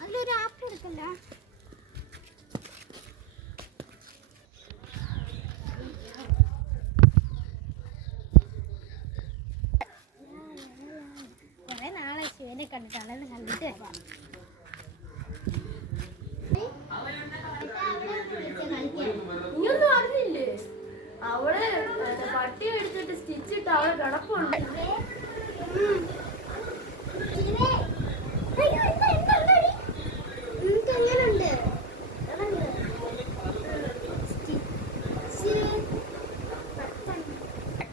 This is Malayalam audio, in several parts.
അതിലൊരു ആപ്പ് എടുക്കണ്ട. കുറെ നാളെ ശിവനെ കണ്ടിട്ടാണ് കണ്ടിട്ട് വരാം. നീയൊന്നും അറിഞ്ഞില്ലേ? അവളെ പട്ടി എടുത്തിട്ട് സ്റ്റിച്ചിട്ട് അവളെ കിടപ്പുണ്ട്.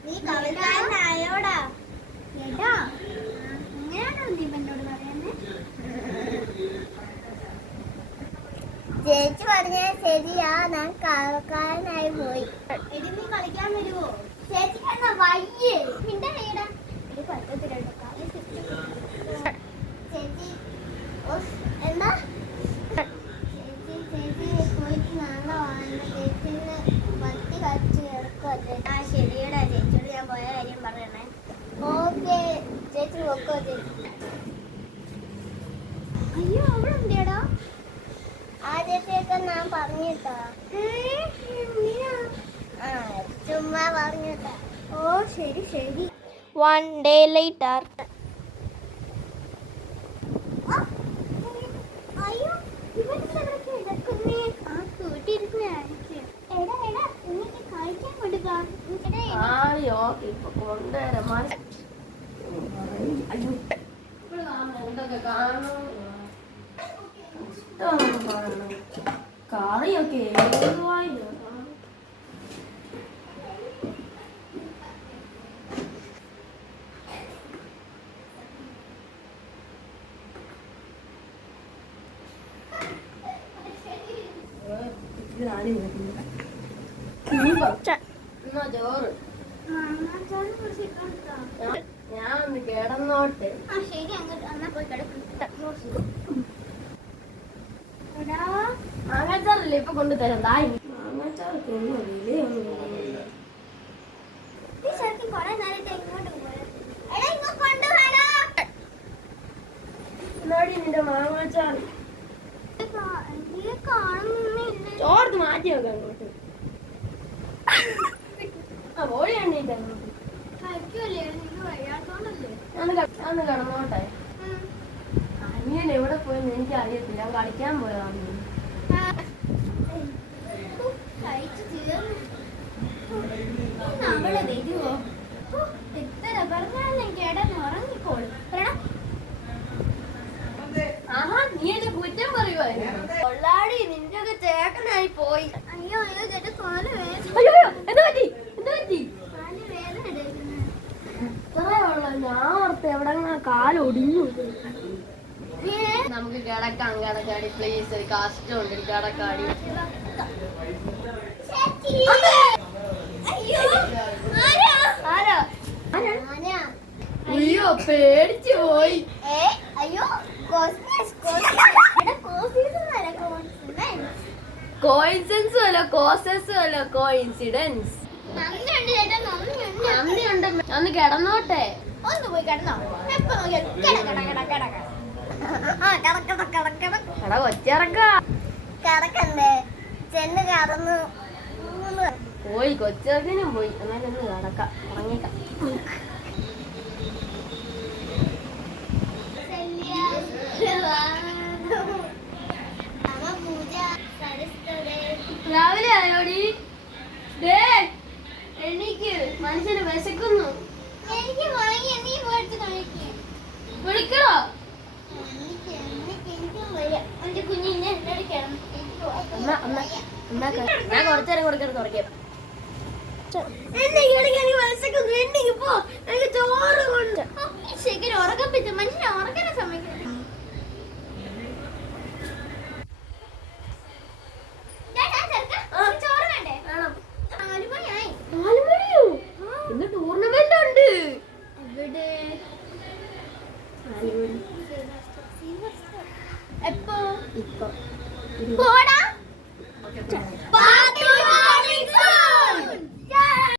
നീ കവിതായോടാ ഏട്ടാ അങ്ങനെയാണോ നീ എന്നോട് പറയുന്നത്? ചേച്ചി പറഞ്ഞ ശരിയാ, ഞാൻ കളക്കാരനായി പോയി. എടി നീ കളിക്കാൻ വരുമോ? ചേച്ചിക്ക് എന്നാ വയ്യേ? നിന്റെ വീടാ ഇത് പറ്റത്തില്ലട്ടോ. ചേച്ചി എന്താ ചേച്ചി പോയിട്ട് നാളെ വന്ന ചേച്ചിന്ന് പത്തി കടിച്ച് കിടക്കല്ലേ? ആ ശരിയടാ, ചേച്ചിയോട് ഞാൻ പോയ കാര്യം പറയണേ. ഓക്കെ ചേച്ചി നോക്കോ ചേച്ചി. അയ്യോ അവിടെ ഉണ്ടേടാ. ആദ്യത്തേക്ക് ഞാൻ പറഞ്ഞിട്ടാ. ചുമ്മാ പറഞ്ഞിട്ടാ. ഓ ശരി ശരി. 1 day later. അയ്യോ ഇവനൊക്കെ കിടക്കുന്നേ. ആ കൂട്ടിയിരിക്കുകയായിരിക്കും. എടാ എടാ എനിക്ക് കഴിക്കാൻ കൊടുക്കാം. ഇപ്പൊ കൊണ്ടുവരാം. അയ്യോ എന്തൊക്കെ കാണും. കറിയൊക്കെ ഏതുവായി ചോറ്. ഞാൻ ഒന്ന് കിടന്നോട്ടെ. ശരി അങ്ങോട്ട് എന്നാ പോയി കിടക്കും. മാങ്ങാച്ചാറല്ലേ ഇപ്പൊ കൊണ്ടുതരാം. മാങ്ങാച്ചാറ് നിന്റെ മാങ്ങാച്ചാറ് ചോർത്ത് മാറ്റി വെക്കാം അങ്ങോട്ട്. പോയി എണ്ണീട്ട് ഒന്ന് കിടന്നോട്ടെ. അനിയൻ എവിടെ പോയെന്ന് എനിക്ക് അറിയത്തില്ല. ഞാൻ കളിക്കാൻ പോയതാണ്. എത്ര പറഞ്ഞാലും കിടന്നുറങ്ങിക്കോളും. ആഹാ നീ എന്നെ കുറ്റം പറയുവായിരുന്നു. കൊള്ളാടി നിന്റെ ഒക്കെ ചേക്കനായി പോയി. അയ്യോ അയ്യോ ചേട്ടാ കാല് വേദന. അയ്യോ എന്താ പറ്റി എന്താ പറ്റി? കാല് വേദന എടുക്കുന്നു. ഇത്രയുള്ള ഞാൻ ഓർത്ത് എവിടെ കാലൊടിഞ്ഞു. നമുക്ക് കിടക്കാം. കിടക്കാടി പ്ലീസ്. ഒരു കഷ്ടമുണ്ട്. കിടക്കാടി. അയ്യോ പേടിച്ചു പോയി. അയ്യോ കോയിൻസിഡൻസും അല്ല കോസസും അല്ല കോയിൻസിഡൻസ്. നന്ദിയുണ്ട്. ഒന്ന് കിടന്നോട്ടെ. ഒന്ന് പോയി കിടന്നോ. എപ്പോ കിടക്കണ്ടേ ചെന്ന് കിടന്നു പോയി. കൊച്ചതിനും പോയി. എന്നാലും ഒന്ന് കിടക്കാം. ഉറങ്ങിക്കാം. രാവിലെ ആയോടി? എനിക്ക് മനുഷ്യന് വിശക്കുന്നു. എനിക്ക് വാങ്ങി നീ പോയിട്ട് കഴിക്കും. വിളിക്കണോ? എന്റെ കുഞ്ഞിനെ ഞാൻ കുറച്ചേരം കൊടുക്കരുത്. തുടങ്ങിയ ചോറ് കൊണ്ട് ശരിക്കും ഉറക്കം പറ്റും. മനുഷ്യനെ ഉറങ്ങാൻ സമയം ചോറ് വേണ്ടേ? 4 മണിയായി. 4 മണിയോ? ഇന്ന് ടൂർണമെന്റ് ഉണ്ട്. എവിടെ? എപ്പോ? ഇപ്പൊ പോടാ.